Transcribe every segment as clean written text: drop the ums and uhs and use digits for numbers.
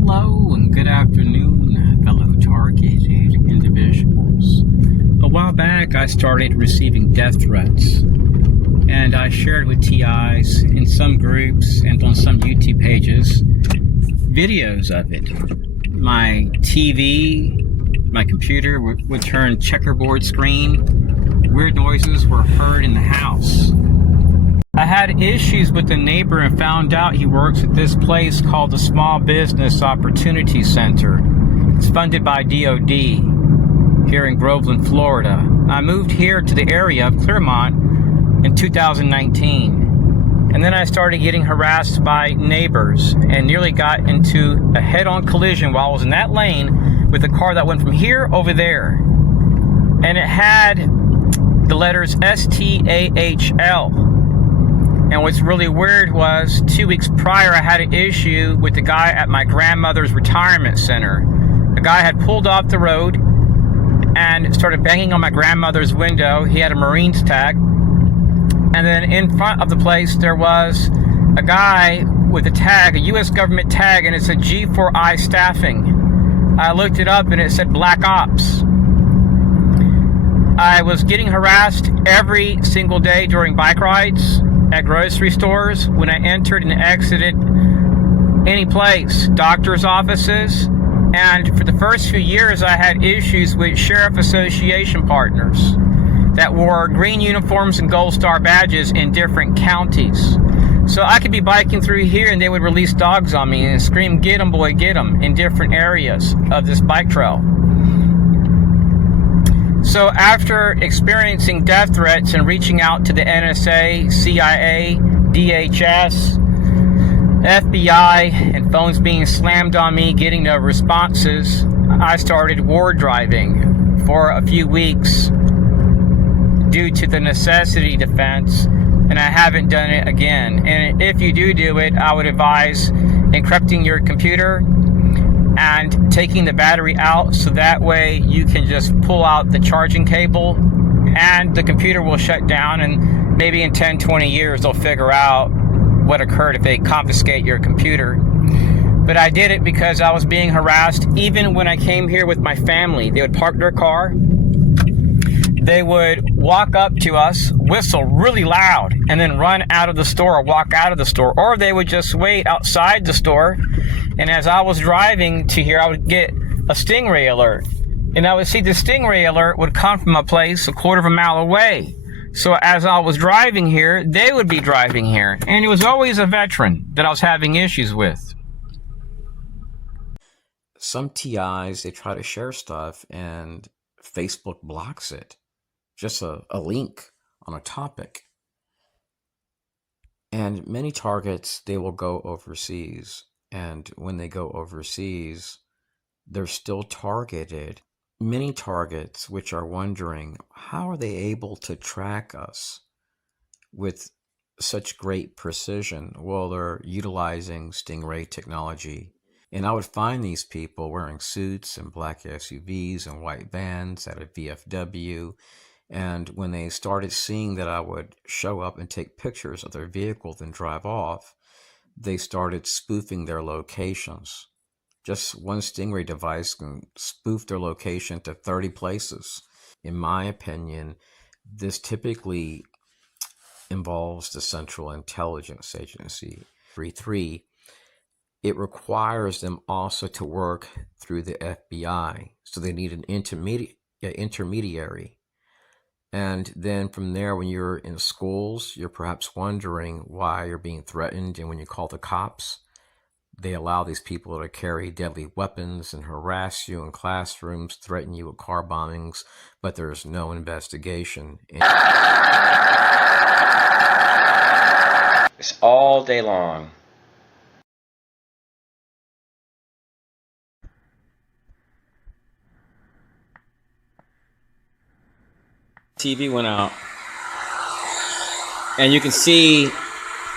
Hello and good afternoon, fellow targeted individuals. A while back, I started receiving death threats, and I shared with TIs in some groups and on some YouTube pages videos of it. My TV, my computer would turn checkerboard screen. Weird noises were heard in the house. I had issues with the neighbor and found out he works at this place called the Small Business Opportunity Center. It's funded by DOD here in Groveland, Florida. I moved here to the area of Clermont in 2019. And then I started getting harassed by neighbors and nearly got into a head-on collision while I was in that lane with a car that went from here over there. And it had the letters STAHL. And what's really weird was 2 weeks prior, I had an issue with the guy at my grandmother's retirement center. The guy had pulled off the road and started banging on my grandmother's window. He had a Marines tag. And then in front of the place, there was a guy with a tag, a U.S. government tag, and it said G4I staffing. I looked it up and it said Black Ops. I was getting harassed every single day during bike rides, at grocery stores, when I entered and exited any place, doctor's offices, and for the first few years I had issues with Sheriff Association partners that wore green uniforms and gold star badges in different counties. So I could be biking through here and they would release dogs on me and scream, "Get 'em, boy, get 'em," in different areas of this bike trail. So after experiencing death threats and reaching out to the NSA, CIA, DHS, FBI, and phones being slammed on me, getting no responses, I started ward driving for a few weeks due to the necessity defense, and I haven't done it again. And if you do it, I would advise encrypting your computer and taking the battery out, so that way you can just pull out the charging cable and the computer will shut down, and maybe in 10-20 years they'll figure out what occurred if they confiscate your computer. But I did it because I was being harassed. Even when I came here with my family, they would park their car, they would walk up to us, whistle really loud, and then run out of the store or walk out of the store, or they would just wait outside the store. And as I was driving to here, I would get a stingray alert. And I would see the stingray alert would come from a place a quarter of a mile away. So as I was driving here, they would be driving here. And it was always a veteran that I was having issues with. Some TIs, they try to share stuff and Facebook blocks it. Just a link on a topic. And many targets, they will go overseas. And when they go overseas, they're still targeted. Many targets which are wondering, how are they able to track us with such great precision? Well, they're utilizing stingray technology. And I would find these people wearing suits and black SUVs and white vans at a VFW. And when they started seeing that I would show up and take pictures of their vehicle and drive off, they started spoofing their locations. Just one stingray device can spoof their location to 30 places. In my opinion, this typically involves the Central Intelligence Agency. 3.3. It requires them also to work through the FBI. So they need an intermediary. And then from there, when you're in schools, you're perhaps wondering why you're being threatened. And when you call the cops, they allow these people to carry deadly weapons and harass you in classrooms, threaten you with car bombings, but there's no investigation. It's all day long. TV went out, and you can see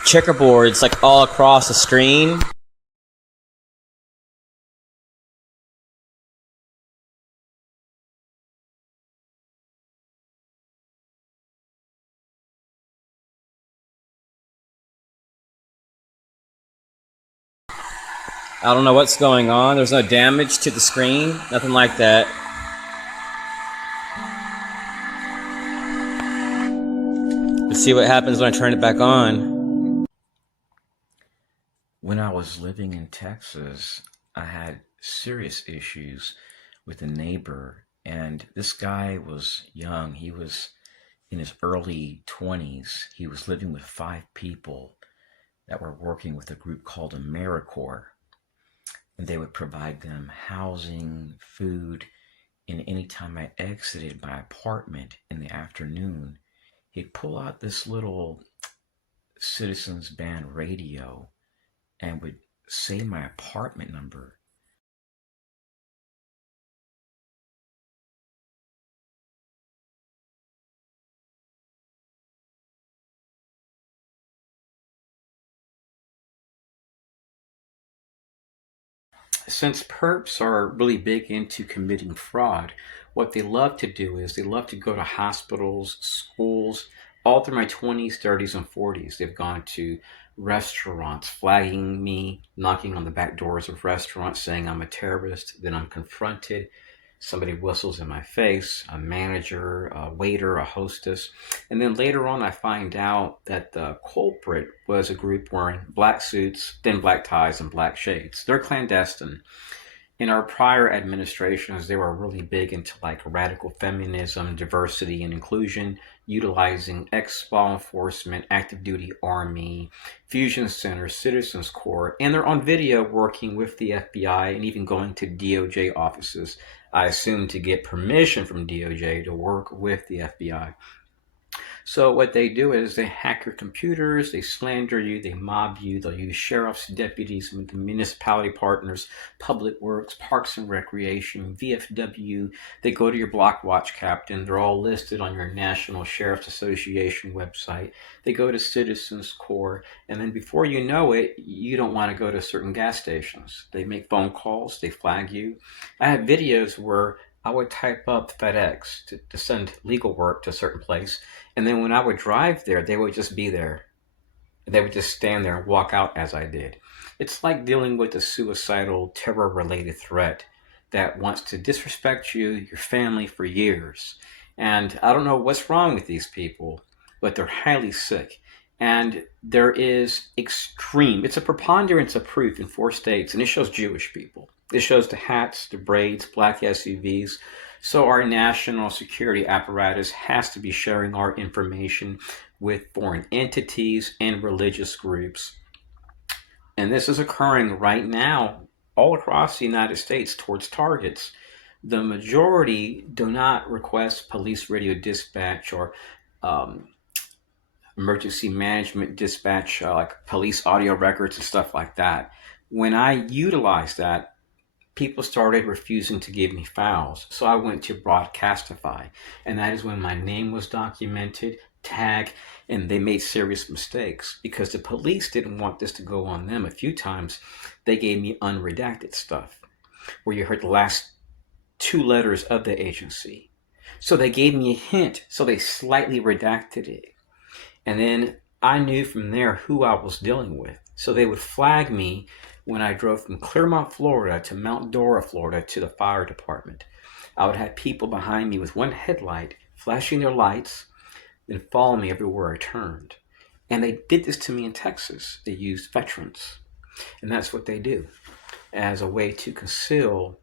checkerboards like all across the screen. I don't know what's going on. There's no damage to the screen, nothing like that. Let's see what happens when I turn it back on. When I was living in Texas, I had serious issues with a neighbor, and this guy was young. He was in his early 20s. He was living with 5 people that were working with a group called AmeriCorps, and they would provide them housing, food, and anytime I exited my apartment in the afternoon, he'd pull out this little Citizens Band radio and would say my apartment number. Since perps are really big into committing fraud, what they love to do is they love to go to hospitals, schools. All through my 20s, 30s, and 40s, they've gone to restaurants, flagging me, knocking on the back doors of restaurants, saying I'm a terrorist. Then I'm confronted. Somebody whistles in my face, a manager, a waiter, a hostess. And then later on, I find out that the culprit was a group wearing black suits, thin black ties, and black shades. They're clandestine. In our prior administrations, they were really big into like radical feminism, diversity, and inclusion, utilizing ex-law enforcement, active duty army, fusion centers, citizens corps, and they're on video working with the FBI and even going to DOJ offices, I assume to get permission from DOJ to work with the FBI. So what they do is they hack your computers, they slander you, they mob you, they'll use sheriffs, deputies, municipality partners, public works, parks and recreation, VFW. They go to your block watch captain. They're all listed on your National Sheriff's Association website. They go to Citizens Corps, and then before you know it, you don't want to go to certain gas stations. They make phone calls, they flag you. I have videos where I would type up FedEx to send legal work to a certain place. And then when I would drive there, they would just be there. They would just stand there and walk out as I did. It's like dealing with a suicidal, terror-related threat that wants to disrespect you, your family for years. And I don't know what's wrong with these people, but they're highly sick. And there is it's a preponderance of proof in 4 states, and it shows Jewish people. It shows the hats, the braids, black SUVs. So our national security apparatus has to be sharing our information with foreign entities and religious groups. And this is occurring right now all across the United States towards targets. The majority do not request police radio dispatch or emergency management dispatch, like police audio records and stuff like that. When I utilized that, people started refusing to give me files. So I went to Broadcastify, and that is when my name was documented, tagged, and they made serious mistakes because the police didn't want this to go on them. A few times they gave me unredacted stuff where you heard the last 2 letters of the agency. So they gave me a hint, so they slightly redacted it. And then I knew from there who I was dealing with. So they would flag me when I drove from Clermont, Florida to Mount Dora, Florida to the fire department. I would have people behind me with one headlight flashing their lights, then follow me everywhere I turned. And they did this to me in Texas. They used veterans. And that's what they do as a way to conceal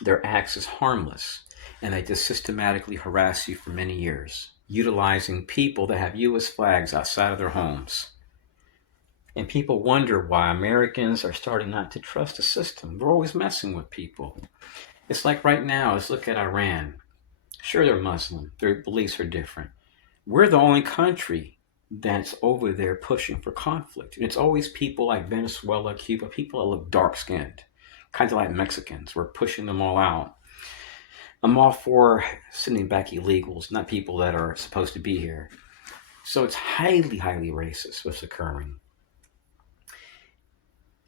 their acts as harmless. And they just systematically harass you for many years, utilizing people that have U.S. flags outside of their homes. And people wonder why Americans are starting not to trust the system. We're always messing with people. It's like right now, let's look at Iran. Sure, they're Muslim. Their beliefs are different. We're the only country that's over there pushing for conflict. And it's always people like Venezuela, Cuba, people that look dark-skinned, kind of like Mexicans. We're pushing them all out. I'm all for sending back illegals, not people that are supposed to be here. So it's highly, highly racist what's occurring.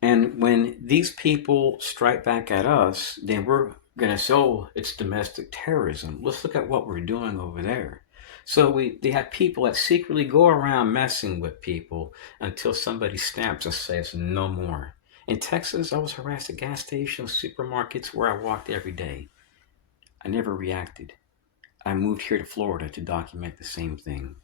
And when these people strike back at us, then we're going to say, oh, it's domestic terrorism. Let's look at what we're doing over there. So they have people that secretly go around messing with people until somebody snaps and says no more. In Texas, I was harassed at gas stations, supermarkets, where I walked every day. I never reacted. I moved here to Florida to document the same thing.